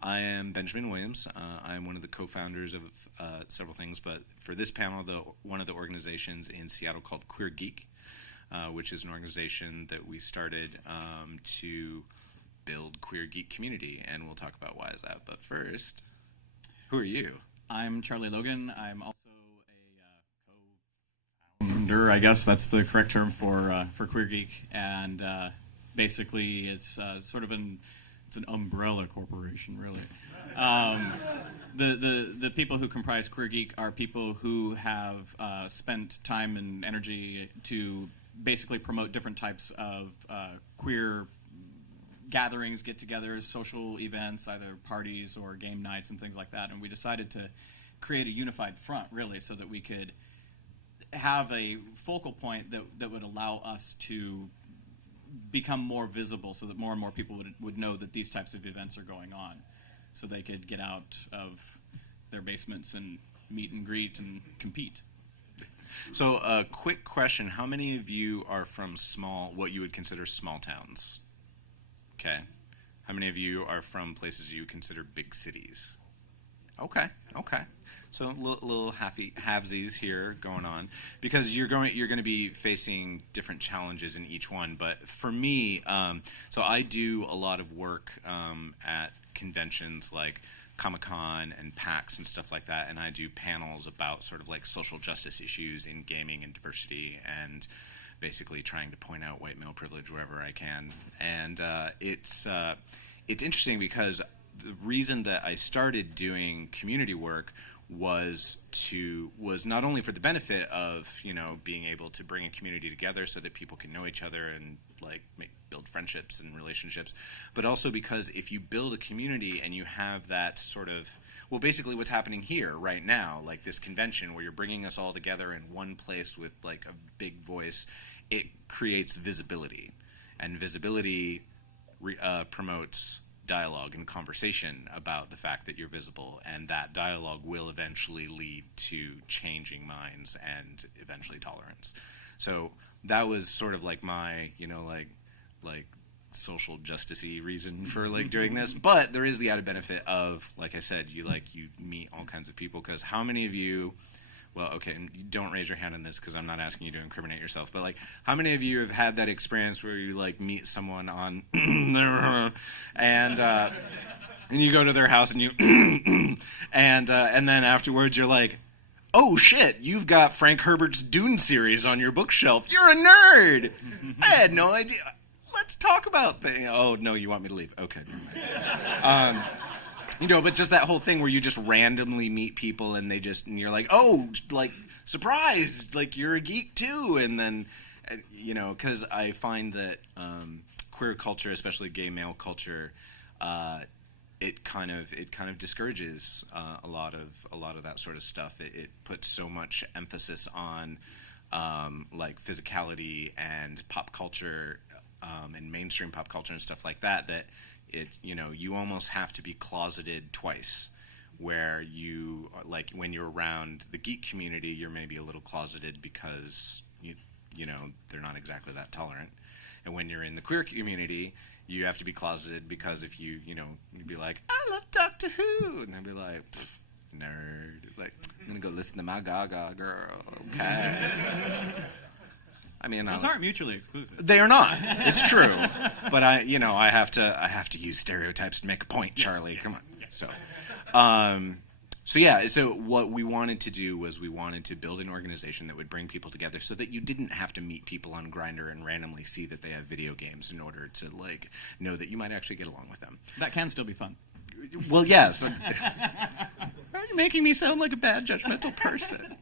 I am Benjamin Williams. I'm one of the co-founders of several things, but for this panel, one of the organizations in Seattle called Queer Geek, which is an organization that we started to build queer geek community, and we'll talk about why is that. But first, who are you? I'm Charlie Logan. I'm also a co-founder, I guess that's the correct term for Queer Geek, and basically it's sort of it's an umbrella corporation, really. The people who comprise Queer Geek are people who have spent time and energy to basically promote different types of queer gatherings, get-togethers, social events, either parties or game nights and things like that. And we decided to create a unified front, really, so that we could have a focal point that would allow us to become more visible, so that more and more people would know that these types of events are going on, so they could get out of their basements and meet and greet and compete. So a quick question, how many of you are from what you would consider small towns? Okay. How many of you are from places you consider big cities? Okay. So little halvesies here going on, because you're going to be facing different challenges in each one. But for me, so I do a lot of work at conventions like Comic-Con and PAX and stuff like that, and I do panels about sort of like social justice issues in gaming and diversity, and basically trying to point out white male privilege wherever I can. And it's interesting because the reason that I started doing community work was not only for the benefit of being able to bring a community together so that people can know each other and like build friendships and relationships, but also because if you build a community and you have that sort of, well, basically what's happening here right now, like this convention where you're bringing us all together in one place with like a big voice, it creates visibility, and visibility promotes dialogue and conversation about the fact that you're visible, and that dialogue will eventually lead to changing minds and eventually tolerance. So that was sort of like my, like social justice-y reason for like doing this. But there is the added benefit of, like I said, you meet all kinds of people, because how many of you, well, okay, don't raise your hand on this because I'm not asking you to incriminate yourself, but like, how many of you have had that experience where you like meet someone on and you go to their house and you and then afterwards you're like, oh shit, you've got Frank Herbert's Dune series on your bookshelf. You're a nerd. I had no idea. Let's talk about things. Oh no, you want me to leave? Okay, never mind. But just that whole thing where you just randomly meet people and you're like, oh, like, surprise, like, you're a geek too. And then, because I find that queer culture, especially gay male culture, it kind of discourages a lot of that sort of stuff. It puts so much emphasis on like physicality and pop culture and mainstream pop culture and stuff like that, you almost have to be closeted twice, where you, like, when you're around the geek community, you're maybe a little closeted because they're not exactly that tolerant, and when you're in the queer community, you have to be closeted because if you'd be like, I love Doctor Who, and they'd be like, nerd, like, I'm gonna go listen to my Gaga girl, okay. I mean, those aren't mutually exclusive. They are not. It's true, but I have to use stereotypes to make a point, Charlie. Yes. Come on. Yes. So what we wanted to do was we wanted to build an organization that would bring people together, so that you didn't have to meet people on Grindr and randomly see that they have video games in order to like know that you might actually get along with them. That can still be fun. Well, yes. You're making me sound like a bad judgmental person.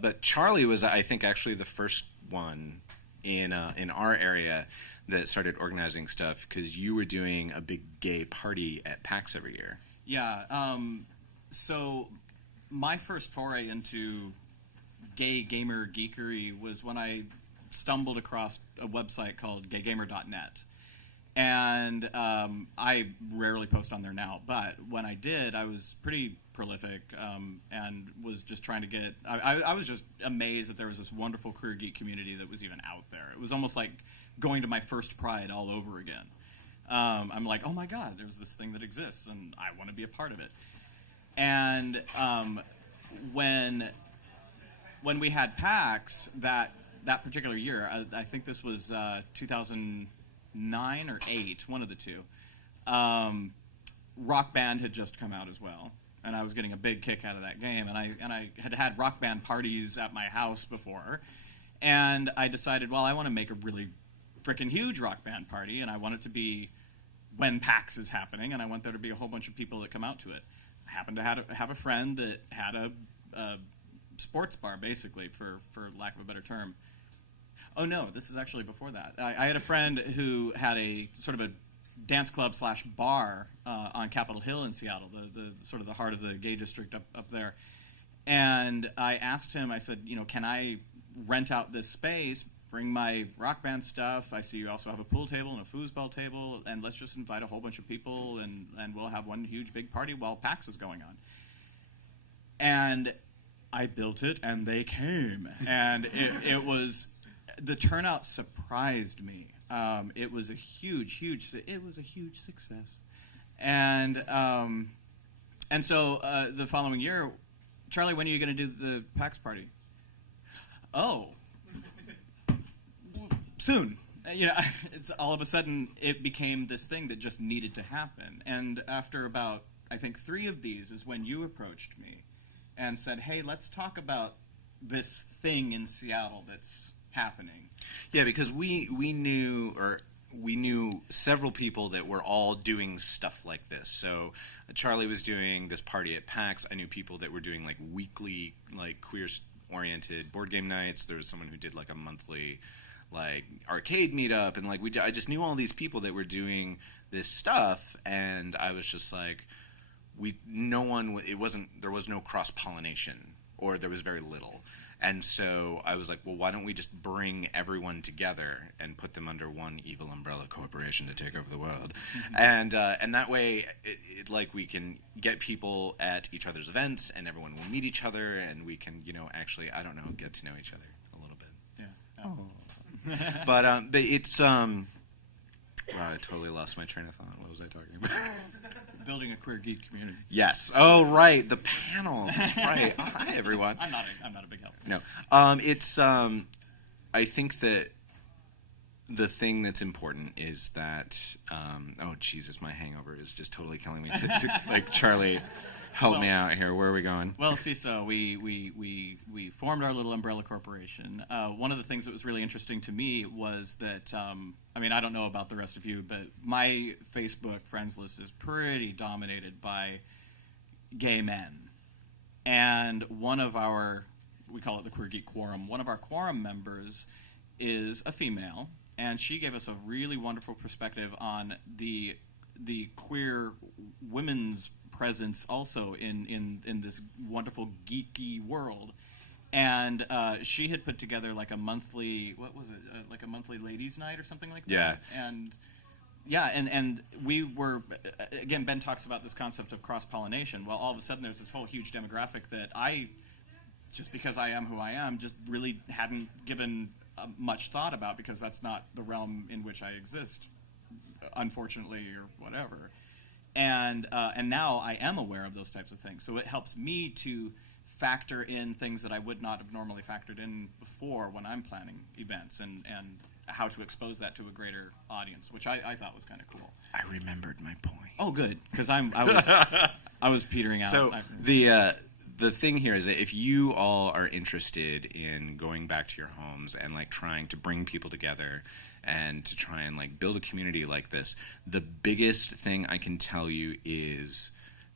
But Charlie was, I think, actually the first one in our area that started organizing stuff, because you were doing a big gay party at PAX every year. Yeah. So my first foray into gay gamer geekery was when I stumbled across a website called gaygamer.net. And I rarely post on there now, but when I did, I was pretty prolific and was just trying to get... I was just amazed that there was this wonderful queer geek community that was even out there. It was almost like going to my first Pride all over again. I'm like, oh my God, there's this thing that exists, and I want to be a part of it. And when we had PAX that particular year, I think this was 2009 or 8, one of the two. Rock Band had just come out as well, and I was getting a big kick out of that game. And I had Rock Band parties at my house before, and I decided, well, I want to make a really freaking huge Rock Band party, and I want it to be when PAX is happening, and I want there to be a whole bunch of people that come out to it. I happened to have a friend that had a sports bar, basically, for lack of a better term. Oh no, this is actually before that. I had a friend who had a sort of a dance club / bar on Capitol Hill in Seattle, the sort of the heart of the gay district up there. And I asked him, I said, can I rent out this space, bring my Rock Band stuff? I see you also have a pool table and a foosball table, and let's just invite a whole bunch of people, and we'll have one huge big party while PAX is going on. And I built it, and they came, and it was, the turnout surprised me. It was a huge success, and so the following year, Charlie, when are you going to do the PAX party? Oh, soon. It's all of a sudden it became this thing that just needed to happen, and after about, I think, 3 of these is when you approached me and said, hey, let's talk about this thing in Seattle that's happening. Yeah, because we knew several people that were all doing stuff like this. So Charlie was doing this party at PAX. I knew people that were doing like weekly, like queer-oriented board game nights. There was someone who did like a monthly like arcade meetup, and like I just knew all these people that were doing this stuff, and I was just like, there was no cross-pollination, or there was very little. And so I was like, well, why don't we just bring everyone together and put them under one evil umbrella corporation to take over the world? Mm-hmm. And that way, like, we can get people at each other's events, and everyone will meet each other, and we can, actually, I don't know, get to know each other a little bit. Yeah. Oh. But it's wow, I totally lost my train of thought. What was I talking about? Building a queer geek community. Yes. Oh, right. The panel. That's right. Oh, hi, everyone. I'm not a big help. No. It's I think that the thing that's important is that oh Jesus, my hangover is just totally killing me. Like, Charlie, help me out here. Where are we going? Well, see, so we formed our little umbrella corporation. One of the things that was really interesting to me was that, I mean, I don't know about the rest of you, but my Facebook friends list is pretty dominated by gay men. And one of our, we call it the Queer Geek Quorum, one of our quorum members is a female, and she gave us a really wonderful perspective on the queer women's presence also in this wonderful geeky world. And she had put together like a monthly, what was it, like a monthly ladies' night or something like that. Yeah. And yeah, and we were, again, Ben talks about this concept of cross-pollination. Well, all of a sudden there's this whole huge demographic that I, just because I am who I am, just really hadn't given much thought about, because that's not the realm in which I exist, unfortunately, or whatever. And now I am aware of those types of things. So it helps me to factor in things that I would not have normally factored in before when I'm planning events, and how to expose that to a greater audience, which I thought was kind of cool. I remembered my point. Oh, good, because I was petering out. So the thing here is that if you all are interested in going back to your homes and like trying to bring people together and to try and like build a community like this, the biggest thing I can tell you is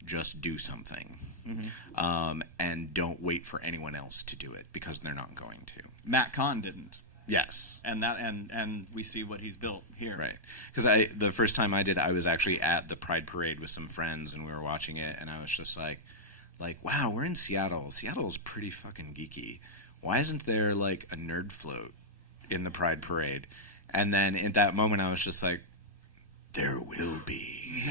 just do something. Mm-hmm. And don't wait for anyone else to do it, because they're not going to. Matt Kahn didn't. Yes. And we see what he's built here. Right. Because the first time I did, I was actually at the Pride Parade with some friends, and we were watching it, and I was just like, wow, we're in Seattle. Seattle's pretty fucking geeky. Why isn't there like a nerd float in the Pride Parade? And then in that moment, I was just like, there will be.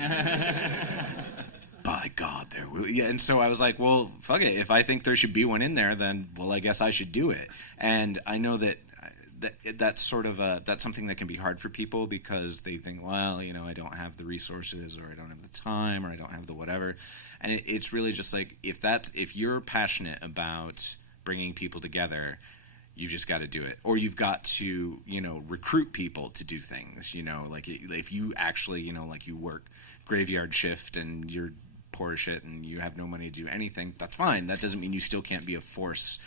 By God, there will. Yeah, and so I was like, well, fuck it. If I think there should be one in there, then, well, I guess I should do it. And I know that that's sort of that's something that can be hard for people because they think, well, I don't have the resources, or I don't have the time, or I don't have the whatever. And it's really just like, if you're passionate about bringing people together, you've just got to do it. Or you've got to, recruit people to do things, like if you actually, like you work graveyard shift and you're poor as shit and you have no money to do anything, that's fine. That doesn't mean you still can't be a force,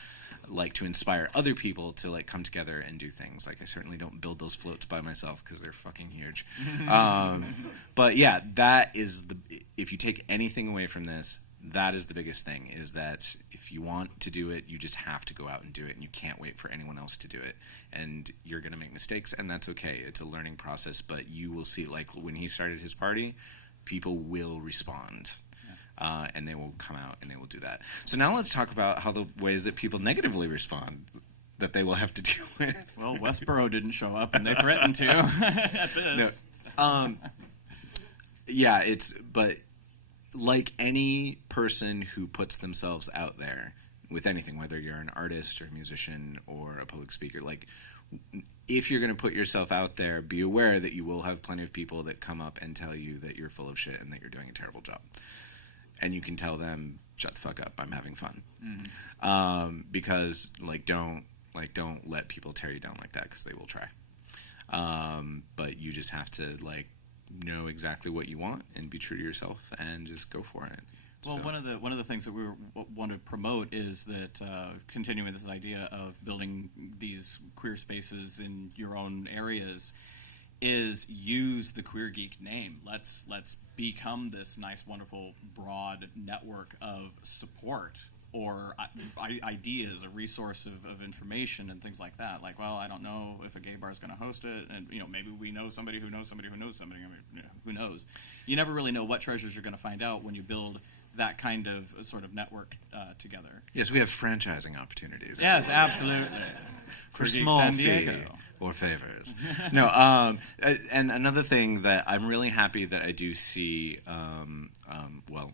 like, to inspire other people to, like, come together and do things. Like, I certainly don't build those floats by myself because they're fucking huge. But yeah, that is if you take anything away from this, that is the biggest thing, is that if you want to do it, you just have to go out and do it, and you can't wait for anyone else to do it. And you're going to make mistakes, and that's okay. It's a learning process, but you will see, like, when he started his party, people will respond. And they will come out and they will do that. So now let's talk about how the ways that people negatively respond that they will have to deal with. Well, Westboro didn't show up, and they threatened to at this. No. Yeah, but like any person who puts themselves out there with anything, whether you're an artist or a musician or a public speaker, like, if you're going to put yourself out there, be aware that you will have plenty of people that come up and tell you that you're full of shit and that you're doing a terrible job. And you can tell them, shut the fuck up, I'm having fun. Mm-hmm. Because, don't let people tear you down like that, because they will try. But you just have to, know exactly what you want and be true to yourself and just go for it. Well, so, one of the things that we want to promote is that continuing this idea of building these queer spaces in your own areas is use the Queer Geek name. Let's become this nice, wonderful, broad network of support or ideas, a resource of information and things like that. Like, well, I don't know if a gay bar is going to host it, and maybe we know somebody who knows somebody who knows somebody. I mean, who knows? You never really know what treasures you're going to find out when you build that kind of sort of network together. Yes, we have franchising opportunities. Yes, absolutely. For small fee or favors. No, and another thing that I'm really happy that I do see, well,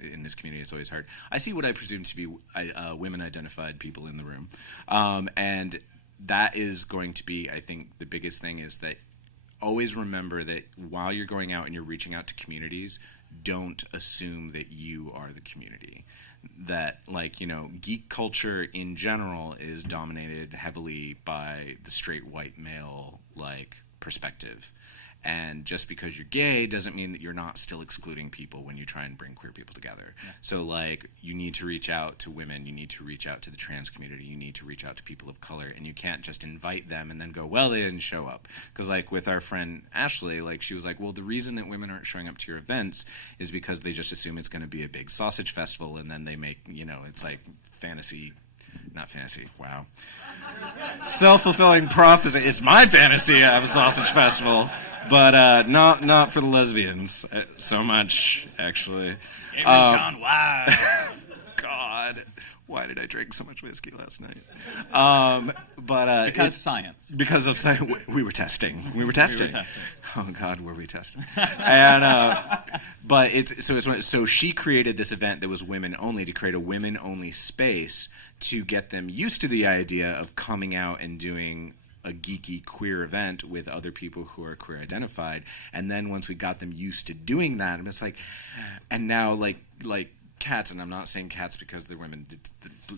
in this community it's always hard. I see what I presume to be women-identified people in the room. And that is going to be, I think, the biggest thing is that always remember that while you're going out and you're reaching out to communities, don't assume that you are the community. That, geek culture in general is dominated heavily by the straight white male, perspective. And just because you're gay doesn't mean that you're not still excluding people when you try and bring queer people together. Yeah. So, you need to reach out to women, you need to reach out to the trans community, you need to reach out to people of color, and you can't just invite them and then go, well, they didn't show up. Because, with our friend Ashley, she was like, well, the reason that women aren't showing up to your events is because they just assume it's going to be a big sausage festival, and then they make, it's not fantasy, wow. Self-fulfilling prophecy. It's my fantasy to have a sausage festival, but not for the lesbians so much, actually. It was gone wild. God, why did I drink so much whiskey last night? Because science. Because of science. We were testing. Oh God, were we testing? And so she created this event that was women only, to create a women only space to get them used to the idea of coming out and doing a geeky queer event with other people who are queer identified. And then once we got them used to doing that, and it's and now cats, and I'm not saying cats because they're women.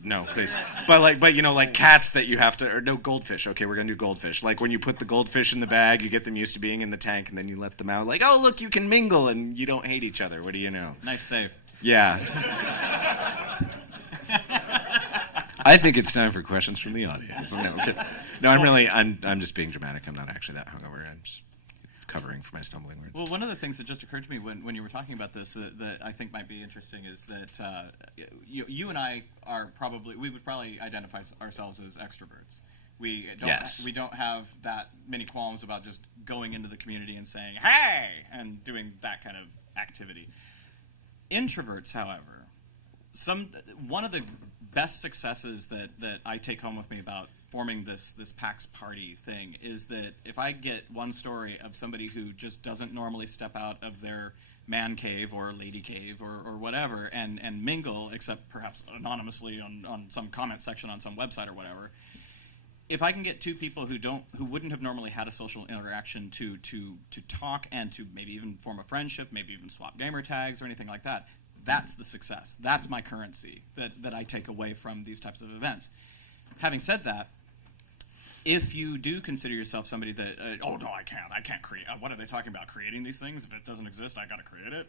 No, please. But cats that you have to, or no, goldfish. Okay, we're gonna do goldfish. When you put the goldfish in the bag, you get them used to being in the tank, and then you let them out. Oh, look, you can mingle, and you don't hate each other. What do you know? Nice save. Yeah. I think it's time for questions from the audience. No, I'm just being dramatic. I'm not actually that hungover. I'm just covering for my stumbling words. Well, one of the things that just occurred to me when you were talking about this that I think might be interesting is that you and I we would probably identify ourselves as extroverts. We don't have that many qualms about just going into the community and saying, hey, and doing that kind of activity. Introverts, however, one of the best successes that I take home with me about forming this PAX party thing is that if I get one story of somebody who just doesn't normally step out of their man cave or lady cave or whatever and mingle, except perhaps anonymously on some comment section on some website or whatever, if I can get two people who wouldn't have normally had a social interaction to talk and to maybe even form a friendship, maybe even swap gamer tags or anything like that, that's the success. That's my currency that I take away from these types of events. Having said that, if you do consider yourself somebody that, oh no, I can't create, what are they talking about, creating these things? If it doesn't exist, I gotta create it.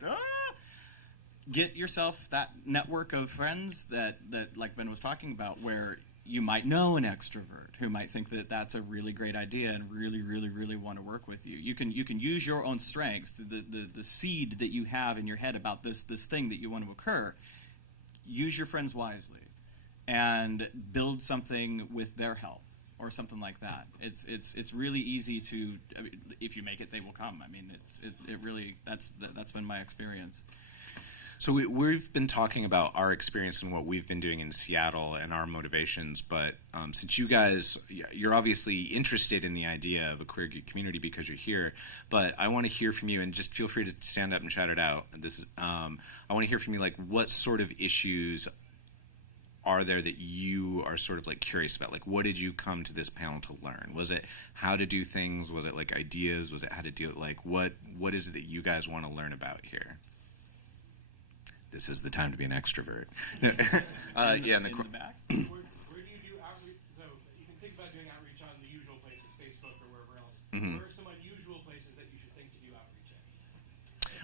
Get yourself that network of friends that like Ben was talking about, where you might know an extrovert who might think that that's a really great idea and really, really, really want to work with you. You can use your own strengths, the seed that you have in your head about this thing that you want to occur. Use your friends wisely and build something with their help or something like that. It's really easy to, I mean, if you make it, they will come. I mean, it really, that's been my experience. So we've been talking about our experience and what we've been doing in Seattle and our motivations, but since you guys, you're obviously interested in the idea of a queer geek community because you're here, but I want to hear from you, and just feel free to stand up and shout it out. This is, I want to hear from you, like, what sort of issues are there that you are sort of like curious about? Like, what did you come to this panel to learn? Was it how to do things? Was it like ideas? Was it how to do it? Like, what is it that you guys want to learn about here? This is the time to be an extrovert. Yeah, in the back. Where do you do outreach? So you can think about doing outreach on the usual places, Facebook or wherever else. Mm-hmm. Where are some unusual places that you should think to do outreach at?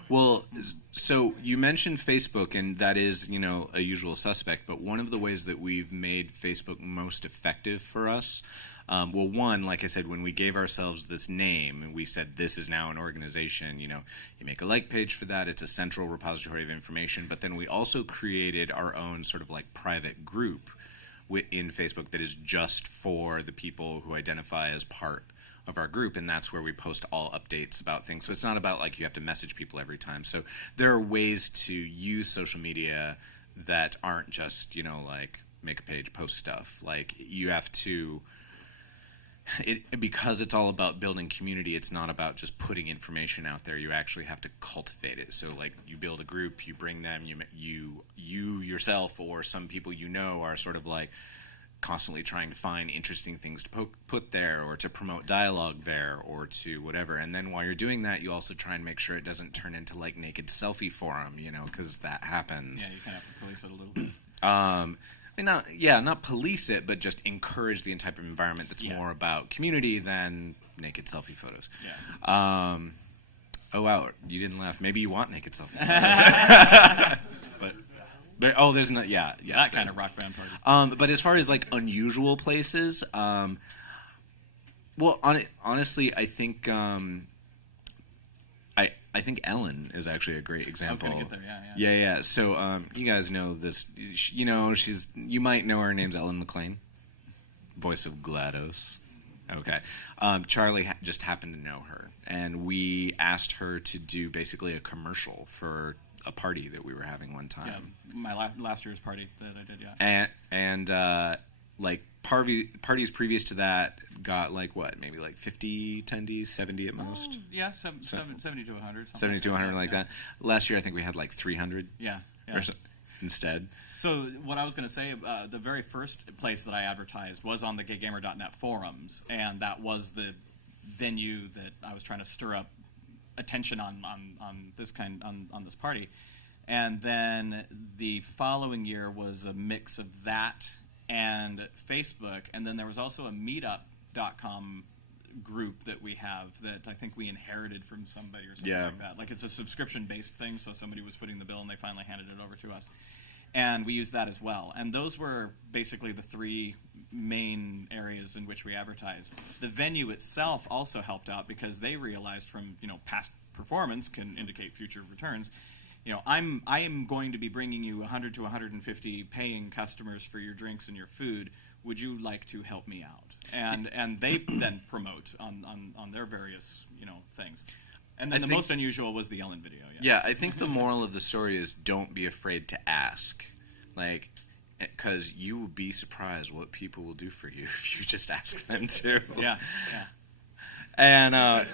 Well, so you mentioned Facebook, and that is, a usual suspect, but one of the ways that we've made Facebook most effective for us, well, one, like I said, when we gave ourselves this name, and we said this is now an organization, you make a like page for that, it's a central repository of information, but then we also created our own sort of like private group in Facebook that is just for the people who identify as part of our group, and that's where we post all updates about things. So it's not about like you have to message people every time. So there are ways to use social media that aren't just, like make a page, post stuff. Like you have to, because it's all about building community, it's not about just putting information out there. You actually have to cultivate it. So like you build a group, you bring them, you yourself or some people are sort of like constantly trying to find interesting things to put there or to promote dialogue there or to whatever. And then while you're doing that, you also try and make sure it doesn't turn into like naked selfie forum, because that happens. Yeah, you kind of have to police it a little bit. Not police it, but just encourage the type of environment that's more about community than naked selfie photos. Yeah. Oh wow, you didn't laugh. Maybe you want naked selfie photos. There's not. Yeah. That kind of rock band party. But as far as like unusual places, honestly, I think I think Ellen is actually a great example. I was gonna get there. Yeah. So you guys know this. You might know her name's Ellen McLean, voice of GLaDOS. Okay. Charlie just happened to know her, and we asked her to do basically a commercial for a party that we were having one time. Yeah, my last year's party that I did. Yeah. And like parties previous to that got like what, maybe like 50 attendees, 70 at most. 70 to 100. 70 to 100 like that. Last year I think we had like 300. Yeah. Instead. So what I was going to say, the very first place that I advertised was on the gaygamer.net forums, and that was the venue that I was trying to stir up attention on this party. And then the following year was a mix of that and Facebook, and then there was also a meetup.com group that we have that I think we inherited from somebody or something like that. Like it's a subscription-based thing, so somebody was footing the bill and they finally handed it over to us. And we used that as well. And those were basically the three main areas in which we advertised. The venue itself also helped out because they realized from, past performance can indicate future returns. I am going to be bringing you 100 to 150 paying customers for your drinks and your food. Would you like to help me out? And they then promote on their various, things. And then the most unusual was the Ellen video. Yeah, I think the moral of the story is don't be afraid to ask. Like, because you will be surprised what people will do for you if you just ask them to. Yeah. And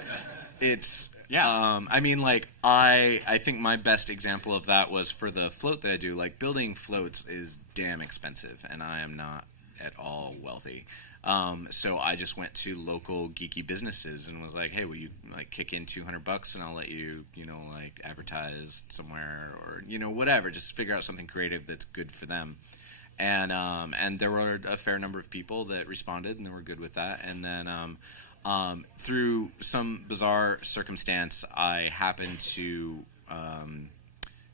it's... Yeah. I think my best example of that was for the float that I do. Like, building floats is damn expensive, and I am not at all wealthy. So I just went to local geeky businesses and was like, hey, will you like kick in $200 and I'll let you, like advertise somewhere or, whatever, just figure out something creative that's good for them. And there were a fair number of people that responded and they were good with that. And then through some bizarre circumstance, I happened to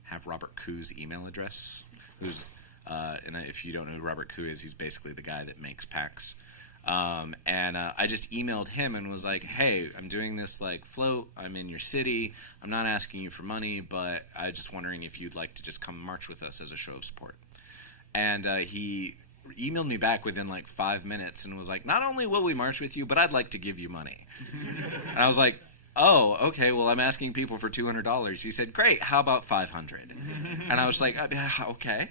have Robert Koo's email address, and if you don't know who Robert Koo is, he's basically the guy that makes packs. And I just emailed him and was like, hey, I'm doing this like float. I'm in your city. I'm not asking you for money, but I'm just wondering if you'd like to just come march with us as a show of support. And he emailed me back within like 5 minutes and was like, not only will we march with you, but I'd like to give you money. And I was like, oh, okay, well, I'm asking people for $200. He said, great, how about $500? And I was like, okay,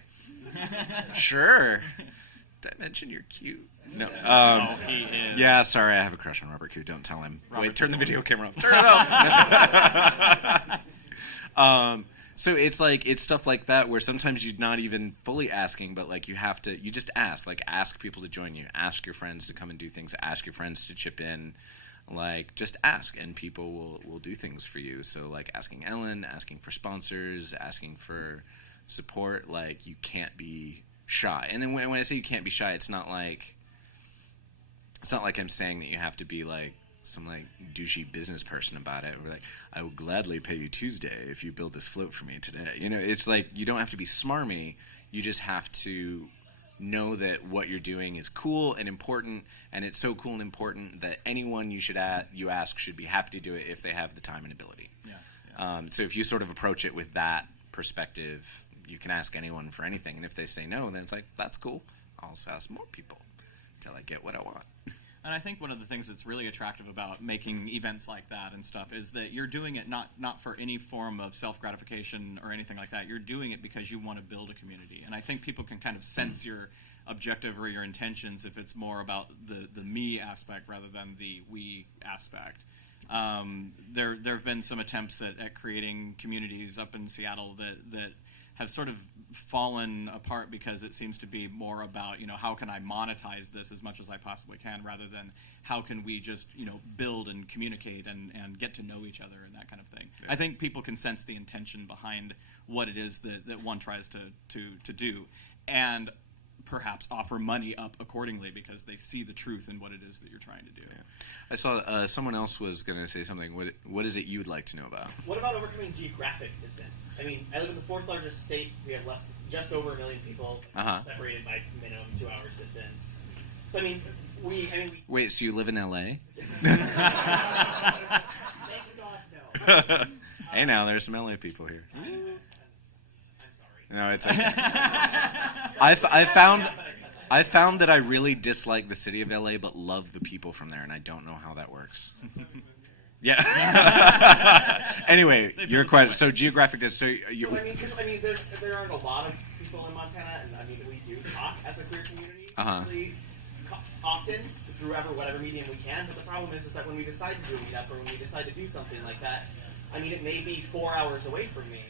sure. Did I mention you're cute? No. He is. Yeah, sorry, I have a crush on Robert Koo. Don't tell him. Wait, turn the video camera off. Turn it off. So it's like, it's stuff like that where sometimes you're not even fully asking, but like you just ask. Like ask people to join you. Ask your friends to come and do things. Ask your friends to chip in. Like just ask and people will do things for you. So like asking Ellen, asking for sponsors, asking for support, like you can't be shy. And then when I say you can't be shy, it's not like I'm saying that you have to be like some like douchey business person about it. We're like, I will gladly pay you Tuesday if you build this float for me today. It's like you don't have to be smarmy. You just have to know that what you're doing is cool and important, and it's so cool and important that anyone you ask should be happy to do it if they have the time and ability. Yeah. So if you sort of approach it with that perspective, you can ask anyone for anything, and if they say no, then it's like, that's cool. I'll just ask more people until I get what I want. And I think one of the things that's really attractive about making events like that and stuff is that you're doing it not for any form of self-gratification or anything like that. You're doing it because you want to build a community. And I think people can kind of sense your objective or your intentions if it's more about the me aspect rather than the we aspect. There have been some attempts at creating communities up in Seattle that have sort of fallen apart because it seems to be more about, how can I monetize this as much as I possibly can rather than how can we just, build and communicate and get to know each other and that kind of thing. Yeah. I think people can sense the intention behind what it is that one tries to do and perhaps offer money up accordingly because they see the truth in what it is that you're trying to do. Yeah. I saw someone else was going to say something. What is it you'd like to know about? What about overcoming geographic distance? I mean, I live in the fourth largest state. We have just over 1 million people, separated by minimum 2 hours distance. So I mean, we. Wait, so you live in LA? Thank God, no. Hey, now there's some LA people here. I'm sorry. No, it's okay. I found that I really dislike the city of LA, but love the people from there, and I don't know how that works. Yeah. Anyway, your question. So geographic distance. There aren't a lot of people in Montana, and we do talk as a queer community really often through whatever medium we can. But the problem is that when we decide to do a meetup or when we decide to do something like that, it may be 4 hours away from me.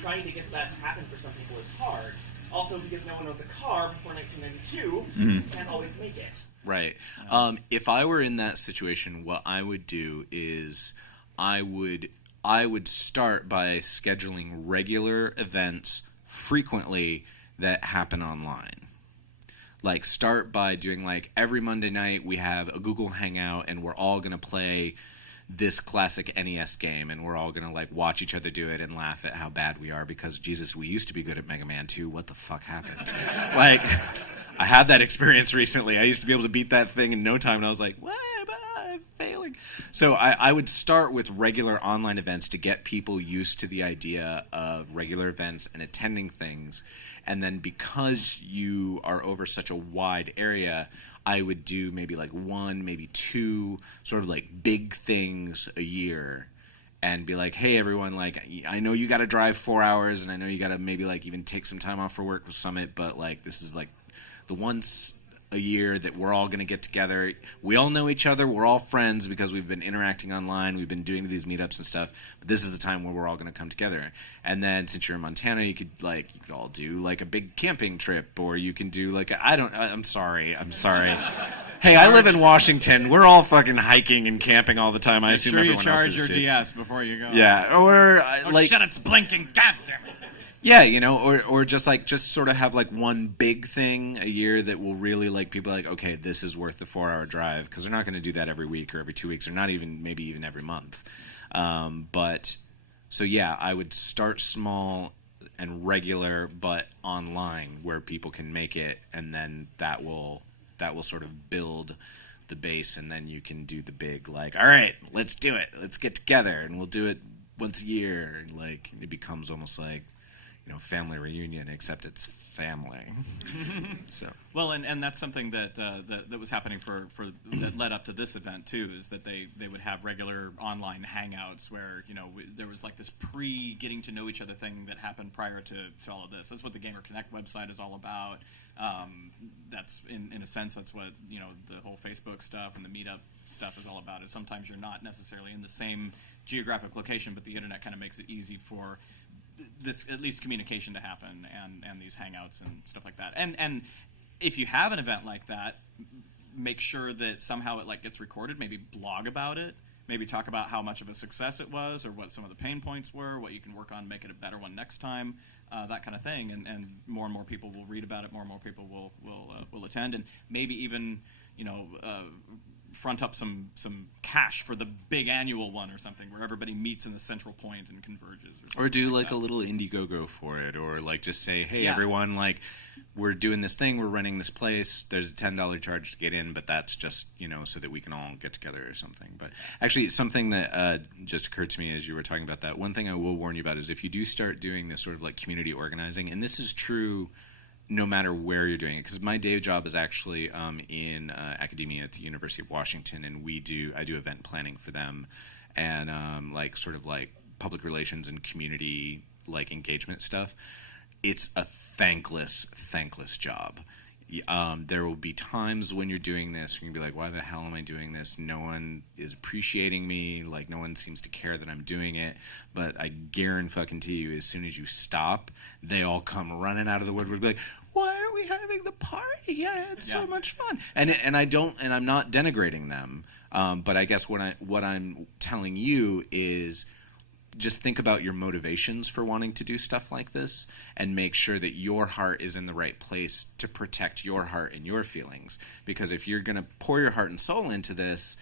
Trying to get that to happen for some people is hard. Also, because no one owns a car before 1992, you can't always make it. Right. If I were in that situation, what I would do is I would start by scheduling regular events frequently that happen online. Like start by doing like every Monday night we have a Google Hangout and we're all going to play this classic NES game, and we're all going to like watch each other do it and laugh at how bad we are because, Jesus, we used to be good at Mega Man 2. What the fuck happened? Like, I had that experience recently. I used to be able to beat that thing in no time, and I was like, why am I failing? So I would start with regular online events to get people used to the idea of regular events and attending things. And then because you are over such a wide area, I would do maybe like 1, maybe 2 sort of like big things a year and be like, hey, everyone, like, I know you got to drive 4 hours and I know you got to maybe like even take some time off for work with Summit, but like this is like the one a year that we're all going to get together. We all know each other. We're all friends because we've been interacting online. We've been doing these meetups and stuff. But this is the time where we're all going to come together. And then since you're in Montana, you could all do like a big camping trip, or you can do like I'm sorry. Hey, I live in Washington. We're all fucking hiking and camping all the time. I assume everyone else is. Make sure you charge your DS before you go. Yeah, or shit, it's blinking. God damn it. Yeah, or just sort of have like one big thing a year that will really like people like, okay, this is worth the 4-hour drive, because they're not going to do that every week or every 2 weeks or not even maybe even every month. But so yeah, I would start small and regular, but online where people can make it, and then that will sort of build the base, and then you can do the big like, all right, let's do it, let's get together, and we'll do it once a year, and like it becomes almost like family reunion, except it's family. So well, and that's something that was happening for that led up to this event too, is that they would have regular online hangouts where there was like this getting to know each other thing that happened prior to all of this. That's what the Gamer Connect website is all about. That's in a sense that's what the whole Facebook stuff and the meetup stuff is all about. Is sometimes you're not necessarily in the same geographic location, but the internet kind of makes it easy for this at least communication to happen, and these hangouts and stuff like that. And if you have an event like that, make sure that somehow it like gets recorded. Maybe blog about it. Maybe talk about how much of a success it was, or what some of the pain points were, what you can work on, make it a better one next time, that kind of thing. And more people will read about it. More and more people will attend, and maybe even front up some cash for the big annual one or something, where everybody meets in the central point and converges. Or do like a little Indiegogo for it, or like just say, hey, everyone, like we're doing this thing, we're running this place. There's a $10 charge to get in, but that's just so that we can all get together or something. But actually, something that just occurred to me as you were talking about that. One thing I will warn you about is if you do start doing this sort of like community organizing, and this is true no matter where you're doing it, because my day job is actually in academia at the University of Washington, and I do event planning for them, and like sort of like public relations and community like engagement stuff. It's a thankless job. There will be times when you're doing this, you're gonna be like, why the hell am I doing this? No one is appreciating me. Like, no one seems to care that I'm doing it. But I guarantee you, as soon as you stop, they all come running out of the woodwork, be like, why are we having the party? I had so much fun. And I'm not denigrating them. But I guess what I'm telling you is, just think about your motivations for wanting to do stuff like this, and make sure that your heart is in the right place to protect your heart and your feelings. Because if you're going to pour your heart and soul into this,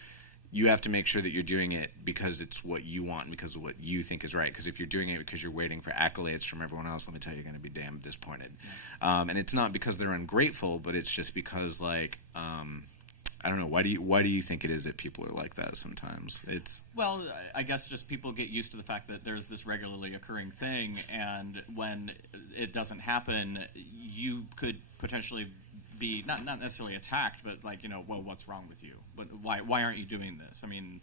you have to make sure that you're doing it because it's what you want and because of what you think is right. Because if you're doing it because you're waiting for accolades from everyone else, let me tell you, you're going to be damn disappointed. And it's not because they're ungrateful, but it's just because, like, I don't know. Why do you think it is that people are like that sometimes? Well, I guess just people get used to the fact that there's this regularly occurring thing, and when it doesn't happen, you could potentially be not necessarily attacked, but like, well, what's wrong with you? Why aren't you doing this? I mean,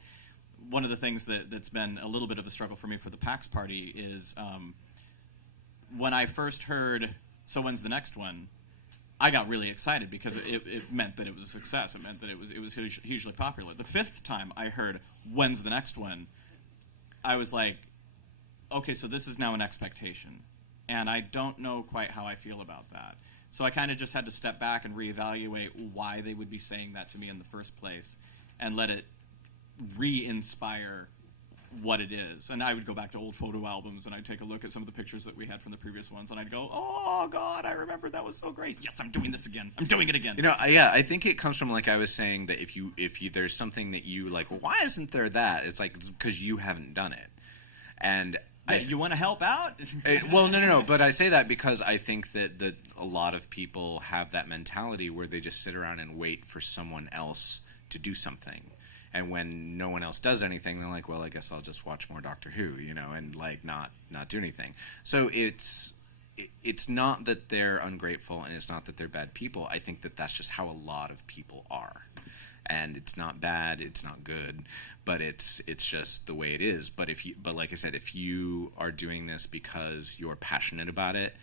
one of the things that's been a little bit of a struggle for me for the PAX party is when I first heard, so when's the next one? I got really excited because it meant that it was a success. It meant that it was hugely popular. The fifth time I heard, when's the next one, I was like, okay, so this is now an expectation. And I don't know quite how I feel about that. So I kind of just had to step back and reevaluate why they would be saying that to me in the first place, and let it re-inspire what it is. And I would go back to old photo albums, and I'd take a look at some of the pictures that we had from the previous ones, and I'd go, oh God, I remember that was so great. Yes, I'm doing this again. I'm doing it again. I think it comes from, like I was saying, that if you there's something that you like, well, why isn't there that? It's like, because you haven't done it. And you want to help out? Well, no. But I say that because I think that a lot of people have that mentality where they just sit around and wait for someone else to do something. And when no one else does anything, they're like, well, I guess I'll just watch more Doctor Who, and like not do anything. So it's not that they're ungrateful, and it's not that they're bad people. I think that that's just how a lot of people are. And it's not bad, it's not good, but it's just the way it is. But like I said, if you are doing this because you're passionate about it,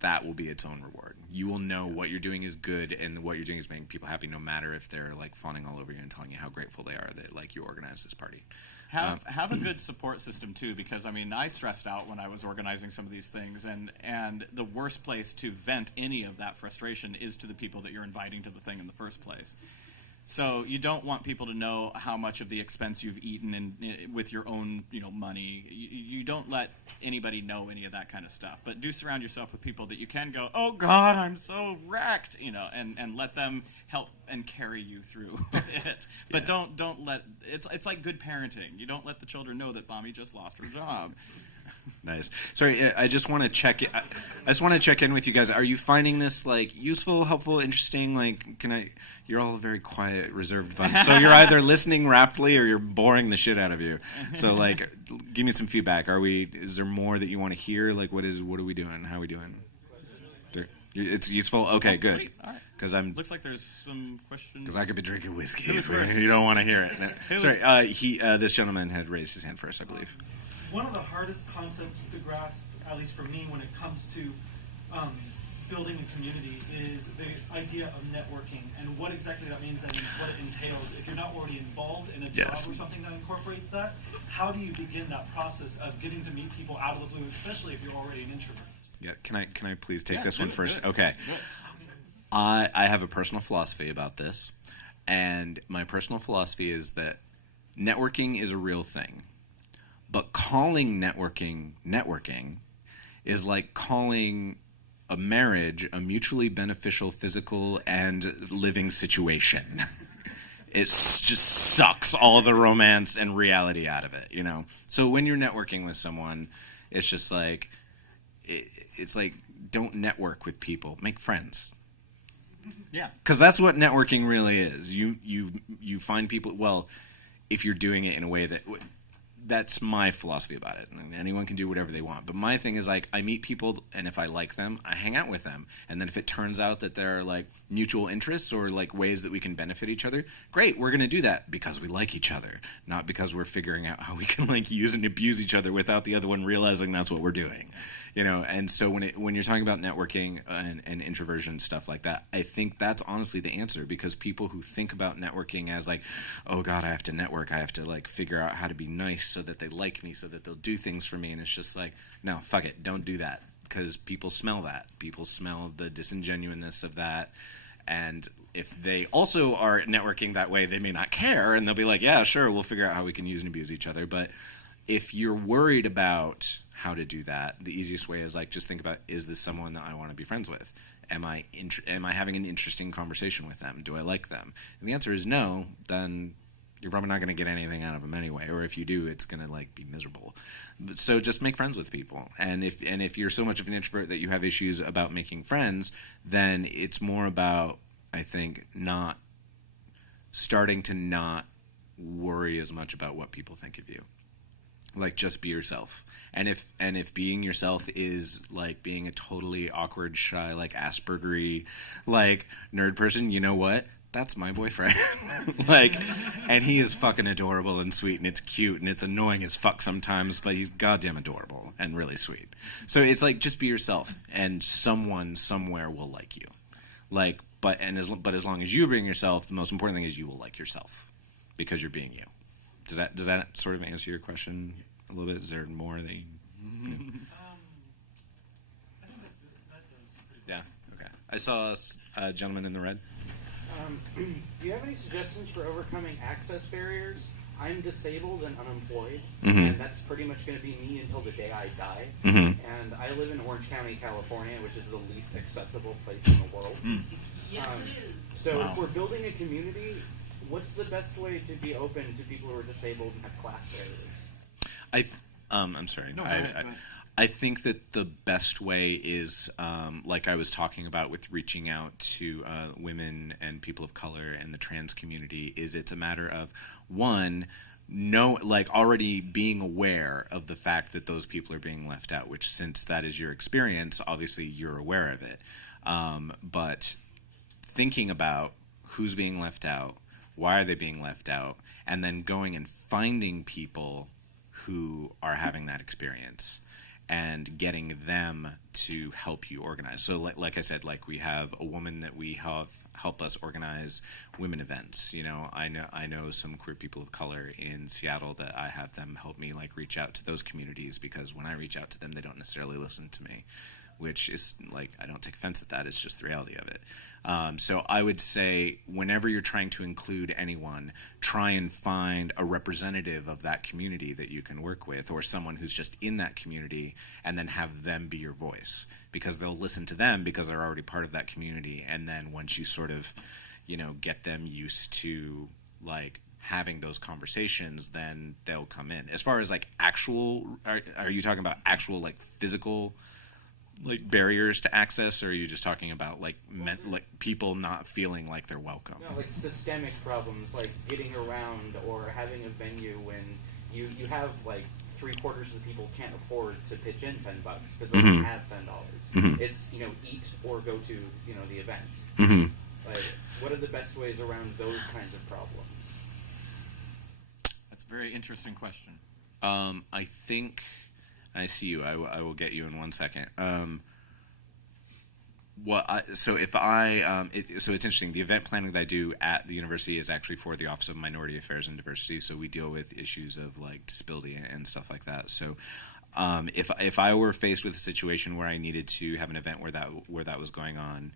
that will be its own reward. You will know what you're doing is good, and what you're doing is making people happy, no matter if they're like fawning all over you and telling you how grateful they are that like you organized this party. Have a good support system too, because I mean I stressed out when I was organizing some of these things, and the worst place to vent any of that frustration is to the people that you're inviting to the thing in the first place. So you don't want people to know how much of the expense you've eaten with your own money. You don't let anybody know any of that kind of stuff. But do surround yourself with people that you can go, oh God, I'm so wrecked, and let them help and carry you through it. But don't let it's like good parenting. You don't let the children know that mommy just lost her job. Nice. Sorry, I just want to check. I just want to check in with you guys. Are you finding this like useful, helpful, interesting? Like, you're all a very quiet, reserved bunch. So you're either listening raptly or you're boring the shit out of you. So like, give me some feedback. Is there more that you want to hear? Like, what are we doing? How are we doing? It's useful. Okay, good. Because looks like there's some questions. Because I could be drinking whiskey. You don't want to hear it. No. Sorry. This gentleman had raised his hand first, I believe. One of the hardest concepts to grasp, at least for me, when it comes to building a community, is the idea of networking and what exactly that means and what it entails. If you're not already involved in a job or something that incorporates that, how do you begin that process of getting to meet people out of the blue, especially if you're already an introvert? Yeah, can I please take this one first? Do it. Okay. I have a personal philosophy about this, and my personal philosophy is that networking is a real thing. But calling networking is like calling a marriage a mutually beneficial physical and living situation. It just sucks all the romance and reality out of it, So when you're networking with someone, it's just like, it's like, don't network with people, make friends. Yeah. Because that's what networking really is. You find people, well, if you're doing it in a way that's my philosophy about it. I mean, anyone can do whatever they want. But my thing is like, I meet people, and if I like them, I hang out with them. And then if it turns out that there are like mutual interests or like ways that we can benefit each other, great, we're going to do that because we like each other, not because we're figuring out how we can like use and abuse each other without the other one realizing that's what we're doing. And so when you're talking about networking and introversion, stuff like that, I think that's honestly the answer, because people who think about networking as like, oh God, I have to network, I have to like figure out how to be nice so that they like me, so that they'll do things for me, and it's just like, no, fuck it, don't do that, because people smell that. People smell the disingenuousness of that, and if they also are networking that way, they may not care, and they'll be like, yeah, sure, we'll figure out how we can use and abuse each other. But if you're worried about how to do that, the easiest way is like, just think about, is this someone that I want to be friends with? Am I having an interesting conversation with them? Do I like them? And the answer is no. Then you're probably not going to get anything out of them anyway, or if you do, it's going to like be miserable. So just make friends with people. And if you're so much of an introvert that you have issues about making friends, then it's more about, I think, not starting to not worry as much about what people think of you. Like, just be yourself. And if being yourself is like being a totally awkward, shy, like Aspergery, like nerd person, you know what? That's my boyfriend. Like, and he is fucking adorable and sweet, and it's cute, and it's annoying as fuck sometimes, but he's goddamn adorable and really sweet. So it's like, just be yourself, and someone somewhere will like you. Like, but as long as you bring yourself, the most important thing is you will like yourself because you're being you. Does that sort of answer your question a little bit? Is there more that you know? I think that does. Yeah. Okay. I saw a gentleman in the red. Do you have any suggestions for overcoming access barriers? I'm disabled and unemployed, and that's pretty much going to be me until the day I die. And I live in Orange County, California, which is the least accessible place in the world. Yes, it is. So if we're building a community, what's the best way to be open to people who are disabled and have class barriers? I'm sorry. No, go ahead. I think that the best way is, like I was talking about with reaching out to women and people of color and the trans community, is it's a matter of, one, already being aware of the fact that those people are being left out, which, since that is your experience, obviously you're aware of it. But thinking about who's being left out, why are they being left out, and then going and finding people who are having that experience, and getting them to help you organize. So like I said, like we have a woman that we have help us organize women events. You know, I know some queer people of color in Seattle that I have them help me like reach out to those communities, because when I reach out to them, they don't necessarily listen to me, which is like, I don't take offense at that. It's just the reality of it. So I would say whenever you're trying to include anyone, try and find a representative of that community that you can work with, or someone who's just in that community, and then have them be your voice, because they'll listen to them because they're already part of that community. And then once you sort of, you know, get them used to like having those conversations, then they'll come in. As far as like actual, are you talking about actual like physical like barriers to access, or are you just talking about like like people not feeling like they're welcome? No, like systemic problems, like getting around or having a venue when you have like 3/4 of the people can't afford to pitch in $10 because they don't have $10. It's, you know, eat or go to, you know, the event. Like, what are the best ways around those kinds of problems? That's a very interesting question. I think, I see you. I will get you in 1 second. So it's interesting. The event planning that I do at the university is actually for the Office of Minority Affairs and Diversity. So we deal with issues of like disability and stuff like that. So if I were faced with a situation where I needed to have an event where that was going on,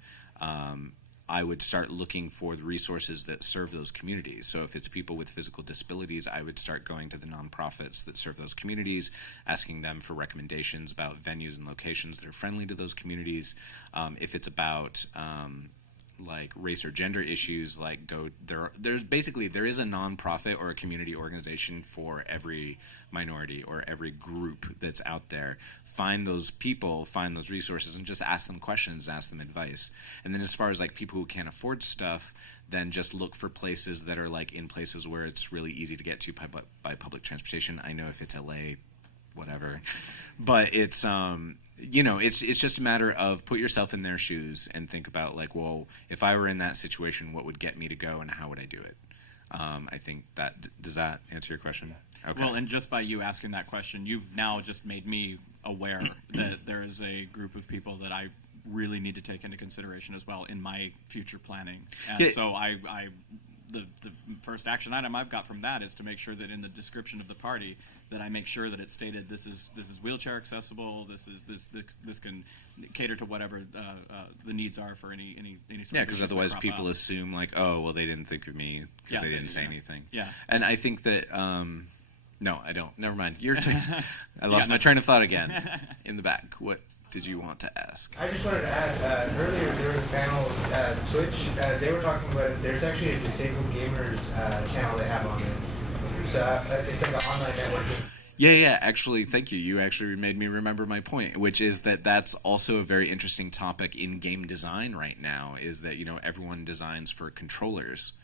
I would start looking for the resources that serve those communities. So if it's people with physical disabilities, I would start going to the nonprofits that serve those communities, asking them for recommendations about venues and locations that are friendly to those communities. If it's about like race or gender issues, like there is a nonprofit or a community organization for every minority or every group that's out there. Find those people, find those resources, and just ask them questions, ask them advice. And then as far as like people who can't afford stuff, then just look for places that are like in places where it's really easy to get to by public transportation. I know if it's LA, whatever, but it's you know, it's just a matter of put yourself in their shoes and think about like, well, if I were in that situation, what would get me to go and how would I do it? I think does that answer your question? Okay. Well, and just by you asking that question, you've now just made me aware that there is a group of people that I really need to take into consideration as well in my future planning. And so the first action item I've got from that is to make sure that in the description of the party that I make sure that it's stated this is wheelchair accessible. This can cater to whatever the needs are for any sort of because otherwise people assume like, oh well, they didn't think of me because they didn't say anything. Yeah, and I think that no, I don't. Never mind. I lost my train of thought again. In the back, what did you want to ask? I just wanted to add, earlier there was a panel at Twitch. They were talking about there's actually a disabled gamers channel they have on there. So it's like an online networking. Yeah. Actually, thank you. You actually made me remember my point, which is that's also a very interesting topic in game design right now, is that, you know, everyone designs for controllers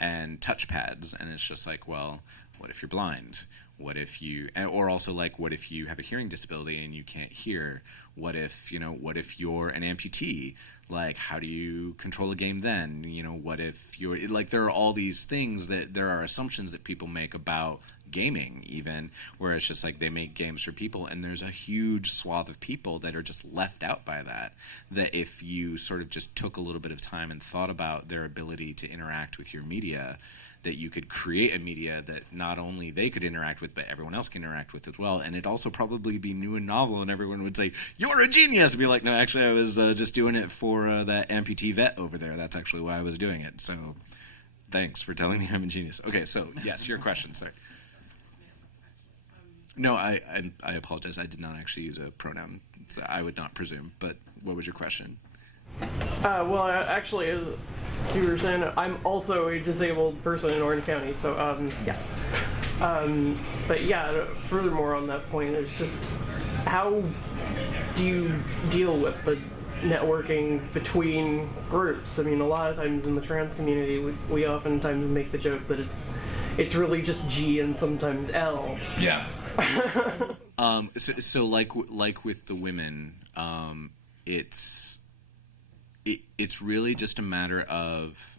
and touchpads, and it's just like, well, what if you're blind? What if you, or also like, what if you have a hearing disability and you can't hear? What if you're an amputee? Like, how do you control a game then? You know, what if you're, like, there are all these things that there are assumptions that people make about gaming even, where it's just like they make games for people, and there's a huge swath of people that are just left out by that if you sort of just took a little bit of time and thought about their ability to interact with your media, that you could create a media that not only they could interact with, but everyone else can interact with as well. And it'd also probably be new and novel, and everyone would say, "You're a genius!" And be like, "No, actually, I was just doing it for that amputee vet over there. That's actually why I was doing it. So thanks for telling me I'm a genius." Okay, so yes, your question, sorry. No, I apologize. I did not actually use a pronoun, so I would not presume. But what was your question? Well, actually, as you were saying, I'm also a disabled person in Orange County, so, yeah. But yeah, furthermore on that point, it's just, how do you deal with the networking between groups? I mean, a lot of times in the trans community, we oftentimes make the joke that it's really just G and sometimes L. Yeah. So like with the women, it's really just a matter of,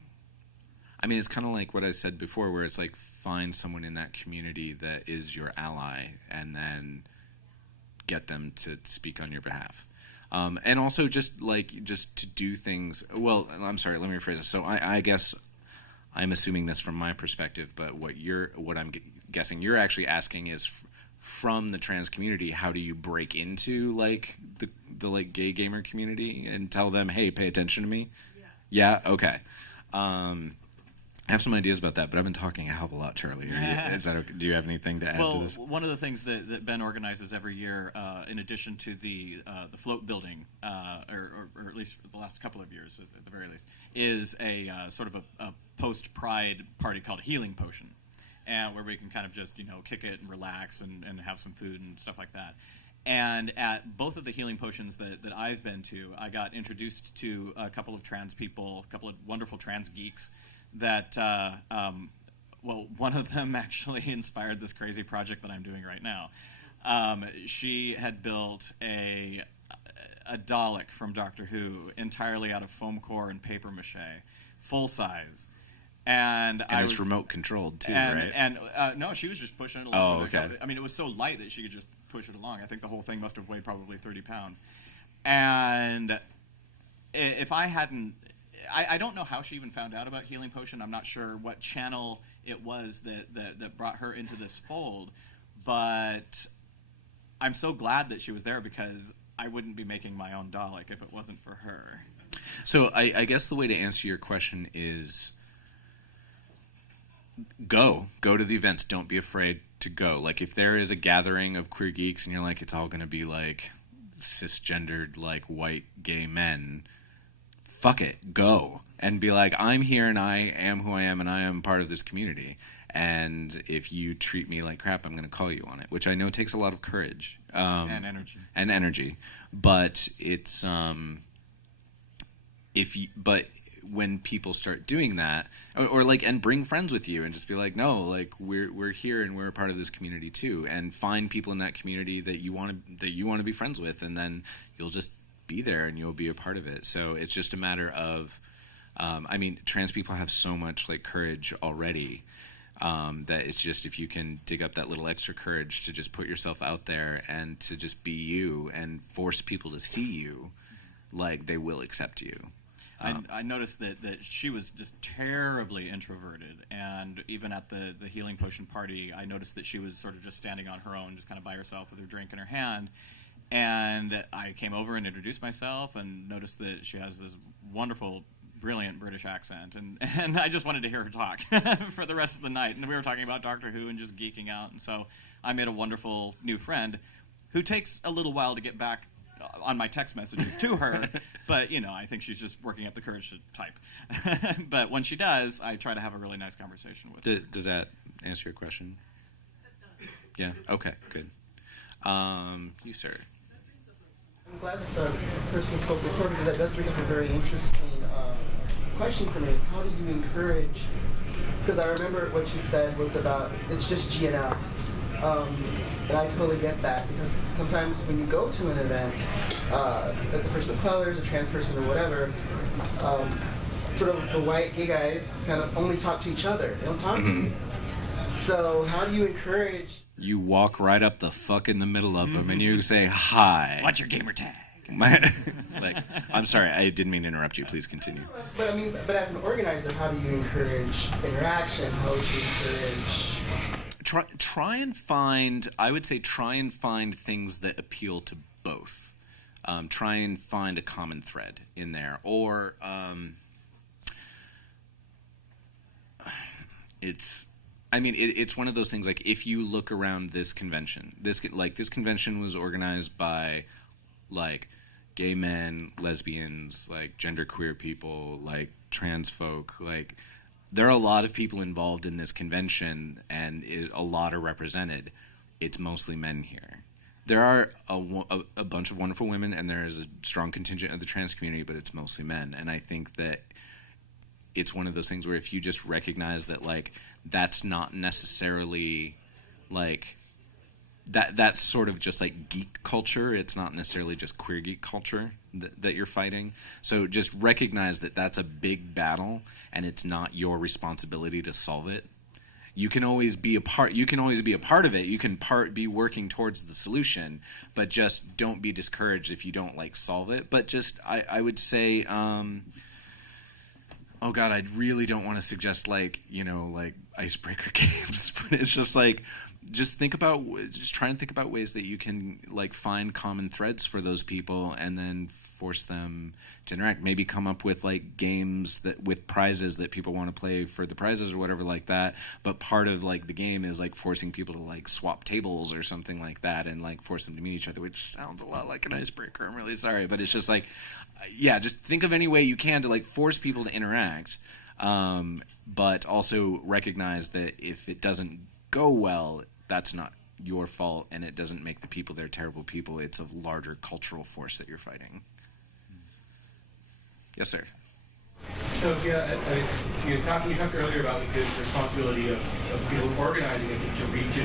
I mean, it's kind of like what I said before, where it's like, find someone in that community that is your ally, and then get them to speak on your behalf. And also just to do things. Well, I'm sorry. Let me rephrase this. So I guess I'm assuming this from my perspective, but what I'm guessing you're actually asking is from the trans community, how do you break into like the like gay gamer community and tell them, hey, pay attention to me? Yeah. Okay. I have some ideas about that, but I've been talking a hell of a lot, Charlie. Is that okay? Do you have anything to add to this? Well, one of the things that Ben organizes every year, in addition to the float building, or at least for the last couple of years at the very least, is a sort of a post-Pride party called Healing Potion, and where we can kind of just kick it and relax and have some food and stuff like that. And at both of the healing potions that I've been to, I got introduced to a couple of trans people, a couple of wonderful trans geeks that, one of them actually inspired this crazy project that I'm doing right now. She had built a Dalek from Doctor Who entirely out of foam core and paper mache, full size. And it's remote controlled too, right? And no, she was just pushing it along. Oh, okay. I mean, it was so light that she could just push it along. I think the whole thing must have weighed probably 30 pounds. And if I hadn't... I don't know how she even found out about Healing Potion. I'm not sure what channel it was that brought her into this fold. But I'm so glad that she was there, because I wouldn't be making my own Dalek if it wasn't for her. So I guess the way to answer your question is... Go to the events. Don't be afraid to go. Like, if there is a gathering of queer geeks and you're like, it's all going to be like cisgendered, like white gay men, fuck it, go and be like, I'm here and I am who I am and I am part of this community. And if you treat me like crap, I'm going to call you on it, which I know takes a lot of courage and energy. But it's but when people start doing that, or like, and bring friends with you and just be like, no, like we're here and we're a part of this community too, and find people in that community that you want to be friends with, and then you'll just be there and you'll be a part of it. So it's just a matter of, I mean, trans people have so much like courage already, that it's just, if you can dig up that little extra courage to just put yourself out there and to just be you and force people to see you, like, they will accept you. I noticed that she was just terribly introverted, and even at the Healing Potion party, I noticed that she was sort of just standing on her own, just kind of by herself with her drink in her hand. And I came over and introduced myself and noticed that she has this wonderful, brilliant British accent, and I just wanted to hear her talk for the rest of the night. And we were talking about Doctor Who and just geeking out, and so I made a wonderful new friend who takes a little while to get back on my text messages to her, but I think she's just working up the courage to type. But when she does, I try to have a really nice conversation with her. Does that answer your question? Yeah. Okay. Good. You, sir. I'm glad that the person spoke before, because that does bring up a very interesting question for me. Is how do you encourage? Because I remember what you said was about it's just GNL. And I totally get that, because sometimes when you go to an event, as a person of color, as a trans person or whatever, sort of the white gay guys kind of only talk to each other. They don't talk to you. So how do you encourage... You walk right up the fuck in the middle of them and you say, hi. What's your gamer tag? I'm sorry, I didn't mean to interrupt you. Please continue. But I mean, but as an organizer, how do you encourage interaction? How would you encourage... Try and find, I would say, try and find things that appeal to both. Try and find a common thread in there. Or it's one of those things, like, if you look around this convention, this convention was organized by, like, gay men, lesbians, like, genderqueer people, like, trans folk, like... There are a lot of people involved in this convention, and a lot are represented. It's mostly men here. There are a bunch of wonderful women, and there is a strong contingent of the trans community, but it's mostly men. And I think that it's one of those things where if you just recognize that, like, that's not necessarily, like, that's sort of just like geek culture. It's not necessarily just queer geek culture that you're fighting. So just recognize that that's a big battle, and it's not your responsibility to solve it. You can always be a part. You can always be a part of it. You can be working towards the solution, but just don't be discouraged if you don't like solve it. But just I would say, oh God, I really don't want to suggest like icebreaker games, but it's just like just try and think about ways that you can like find common threads for those people and then force them to interact. Maybe come up with like games that with prizes that people want to play for the prizes or whatever like that. But part of like the game is like forcing people to like swap tables or something like that and like force them to meet each other, which sounds a lot like an icebreaker. I'm really sorry, but it's just like, yeah, just think of any way you can to like force people to interact. But also recognize that if it doesn't go well, that's not your fault, and it doesn't make the people there terrible people. It's a larger cultural force that you're fighting. Yes, sir. So you talked earlier about like, the responsibility of people organizing it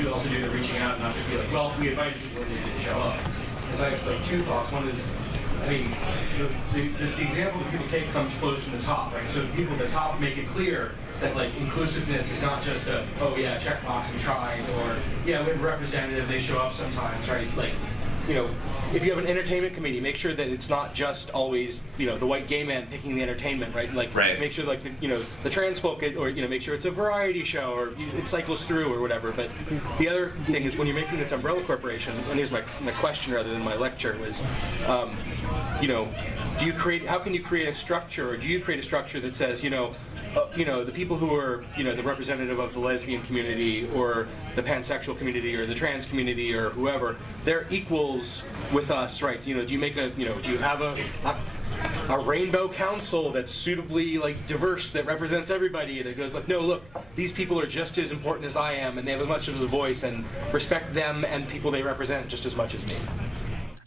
to also do the reaching out, and not just be like, well, we invited people and they didn't show up. And so I have like two thoughts. One is, I mean, the example that people take flows from the top, right? So people at the top make it clear that like inclusiveness is not just a, oh yeah, checkbox, we tried, or yeah, we have a representative, they show up sometimes, right? Like, you know, if you have an entertainment committee, make sure that it's not just always, you know, the white gay man picking the entertainment, right? Like, make sure like the trans folk, or make sure it's a variety show, or it cycles through, or whatever. But the other thing is when you're making this umbrella corporation, and here's my question rather than my lecture was, how can you create a structure, or do you create a structure that says, the people who are, the representative of the lesbian community or the pansexual community or the trans community or whoever, they're equals with us, right? Do you make do you have a rainbow council that's suitably like diverse that represents everybody that goes like, no, look, these people are just as important as I am and they have as much of a voice, and respect them and people they represent just as much as me.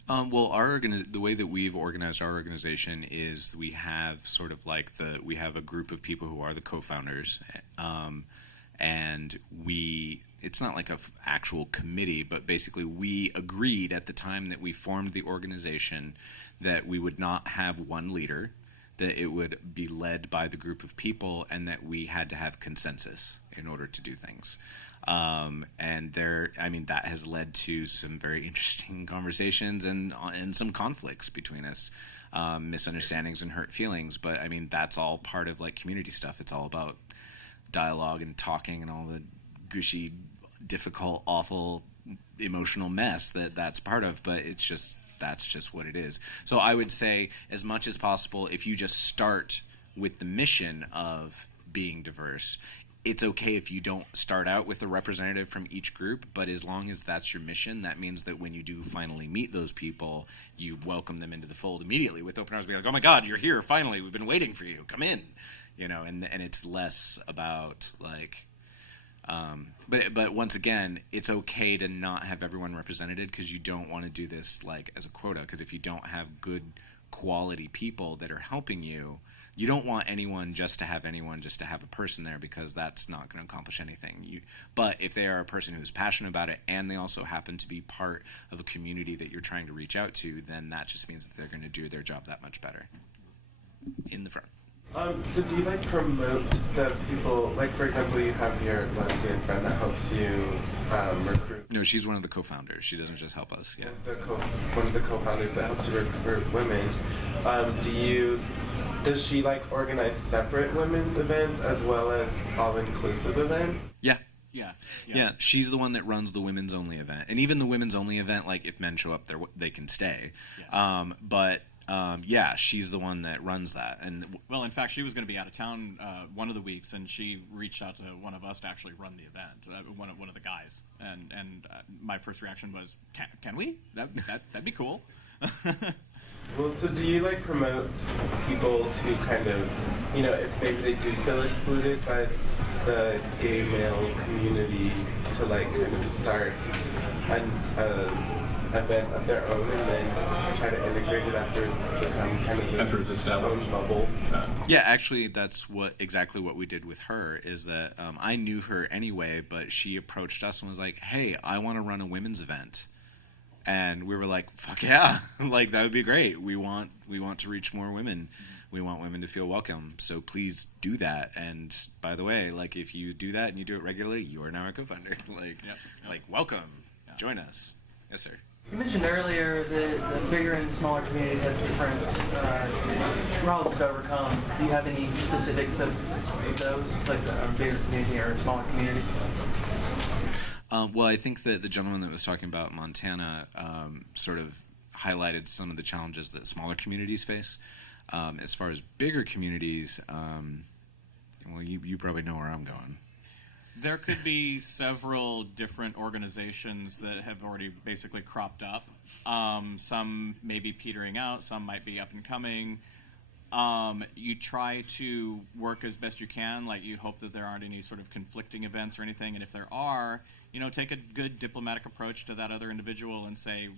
Well, the way that we've organized our organization is we have sort of like we have a group of people who are the co-founders, and it's not like an actual committee, but basically we agreed at the time that we formed the organization that we would not have one leader, that it would be led by the group of people, and that we had to have consensus in order to do things. That has led to some very interesting conversations and some conflicts between us, misunderstandings and hurt feelings. But I mean, that's all part of like community stuff. It's all about dialogue and talking and all the gushy, difficult, awful, emotional mess that's part of. But that's just what it is. So I would say, as much as possible, if you just start with the mission of being diverse, it's okay if you don't start out with a representative from each group, but as long as that's your mission, that means that when you do finally meet those people, you welcome them into the fold immediately with open arms. Be like, oh my God, you're here, finally, we've been waiting for you, come in. And it's less about like, but once again, it's okay to not have everyone represented, because you don't want to do this like as a quota, because if you don't have good quality people that are helping you, you don't want anyone just to have a person there, because that's not going to accomplish anything. But if they are a person who's passionate about it and they also happen to be part of a community that you're trying to reach out to, then that just means that they're going to do their job that much better. In the front. So do you like promote the people, like for example, you have your lesbian friend that helps you recruit? No, she's one of the co-founders. She doesn't just help us. Yeah. One of the co-founders that helps you recruit women. Does she like organize separate women's events as well as all-inclusive events? Yeah. Yeah, she's the one that runs the women's only event, and even the women's only event, like if men show up there, they can stay. Yeah. She's the one that runs that. And well, in fact, she was going to be out of town one of the weeks, and she reached out to one of us to actually run the event. One of the guys, and my first reaction was, "Can we? That'd be cool." Well, so do you like promote people to kind of, if maybe they do feel excluded by the gay male community, to like kind of start an event of their own and then try to integrate it after it's become kind of its own bubble? Yeah, actually, that's exactly what we did with her. Is that I knew her anyway, but she approached us and was like, "Hey, I want to run a women's event." And we were like, fuck yeah, like that would be great. We want to reach more women we want women to feel welcome. So please do that. And by the way, like if you do that and you do it regularly, you are now a co-founder. Like welcome, join us. Yes, sir. You mentioned earlier that the bigger and smaller communities have different problems to overcome. Do you have any specifics of those, like a bigger community or a smaller community? Well, I think that the gentleman that was talking about Montana sort of highlighted some of the challenges that smaller communities face. As far as bigger communities, well, you probably know where I'm going. There could be several different organizations that have already basically cropped up. Some may be petering out, some might be up and coming. You try to work as best you can, like you hope that there aren't any sort of conflicting events or anything, and if there are, take a good diplomatic approach to that other individual and say,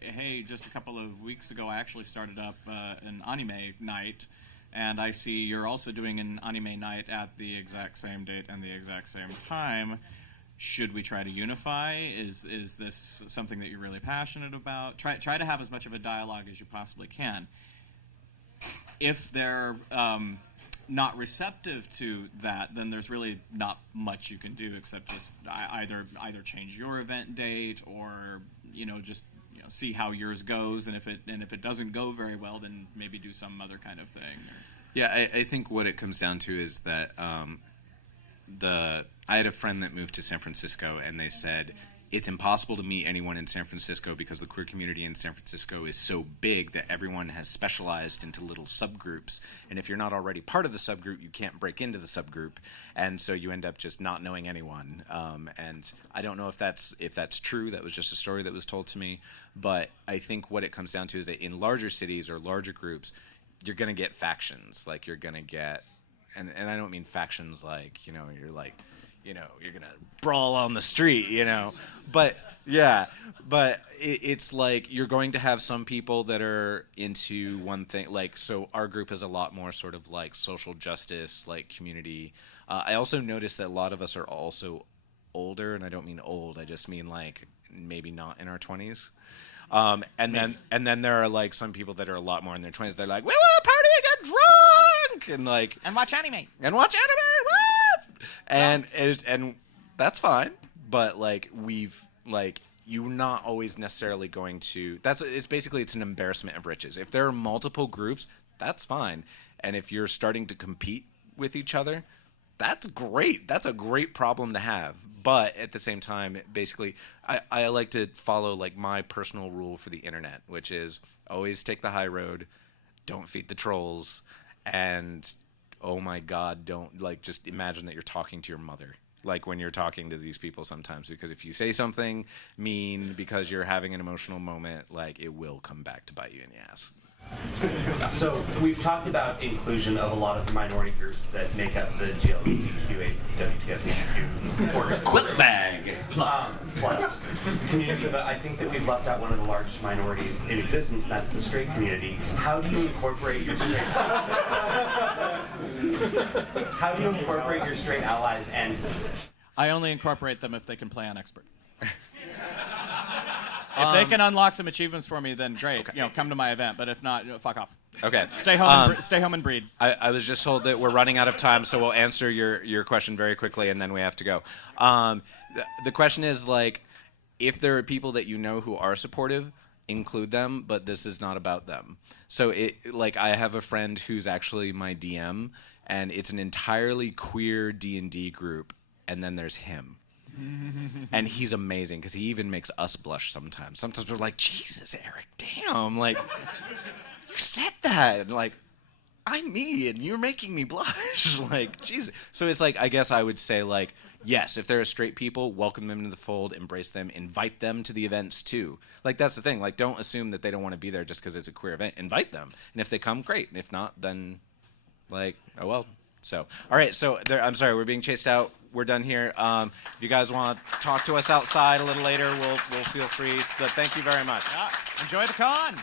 hey, just a couple of weeks ago I actually started up an anime night, and I see you're also doing an anime night at the exact same date and the exact same time. Should we try to unify? Is this something that you're really passionate about? Try to have as much of a dialogue as you possibly can. If they're not receptive to that, then there's really not much you can do except just either change your event date or just see how yours goes, and if it doesn't go very well, then maybe do some other kind of thing. Yeah, I think what it comes down to is that I had a friend that moved to San Francisco, and they said it's impossible to meet anyone in San Francisco because the queer community in San Francisco is so big that everyone has specialized into little subgroups. And if you're not already part of the subgroup, you can't break into the subgroup. And so you end up just not knowing anyone. And I don't know if that's true. That was just a story that was told to me. But I think what it comes down to is that in larger cities or larger groups, you're going to get factions. Like you're going to get, and I don't mean factions like, you're like, you're going to brawl on the street, But, yeah, but it's like you're going to have some people that are into one thing. Like, so our group is a lot more sort of like social justice, like community. I also noticed that a lot of us are also older, and I don't mean old. I just mean like maybe not in our 20s. And then there are like some people that are a lot more in their 20s. They're like, we want to party and get drunk! And watch anime. Woo! And that's fine, but like you're not always necessarily going to. It's an embarrassment of riches. If there are multiple groups, that's fine, and if you're starting to compete with each other, that's great. That's a great problem to have. But at the same time, basically, I like to follow like my personal rule for the internet, which is always take the high road, don't feed the trolls, and oh my God, don't just imagine that you're talking to your mother. Like when you're talking to these people sometimes, because if you say something mean because you're having an emotional moment, like it will come back to bite you in the ass. So we've talked about inclusion of a lot of the minority groups that make up the GLBTQ, WTF, Quilt bag plus community, but I think that we've left out one of the largest minorities in existence, and that's the straight community. How do you incorporate your straight allies? And I only incorporate them if they can play on expert. If they can unlock some achievements for me, then great. Okay. Come to my event. But if not, fuck off. Okay. Stay home. Stay home and breed. I was just told that we're running out of time, so we'll answer your question very quickly, and then we have to go. The question is like, if there are people that who are supportive, include them. But this is not about them. So I have a friend who's actually my DM, and it's an entirely queer D&D group, and then there's him. And he's amazing because he even makes us blush sometimes. Sometimes we're like, Jesus, Eric, damn, like, you said that. And like, I'm me and you're making me blush. Like, Jesus. So it's like, I guess I would say like, yes, if there are straight people, welcome them into the fold, embrace them, invite them to the events too. Like, that's the thing. Like, don't assume that they don't want to be there just because it's a queer event. Invite them. And if they come, great. And if not, then like, oh well. So, all right. So I'm sorry, we're being chased out. We're done here. If you guys want to talk to us outside a little later, we'll feel free. But thank you very much. Yeah. Enjoy the con.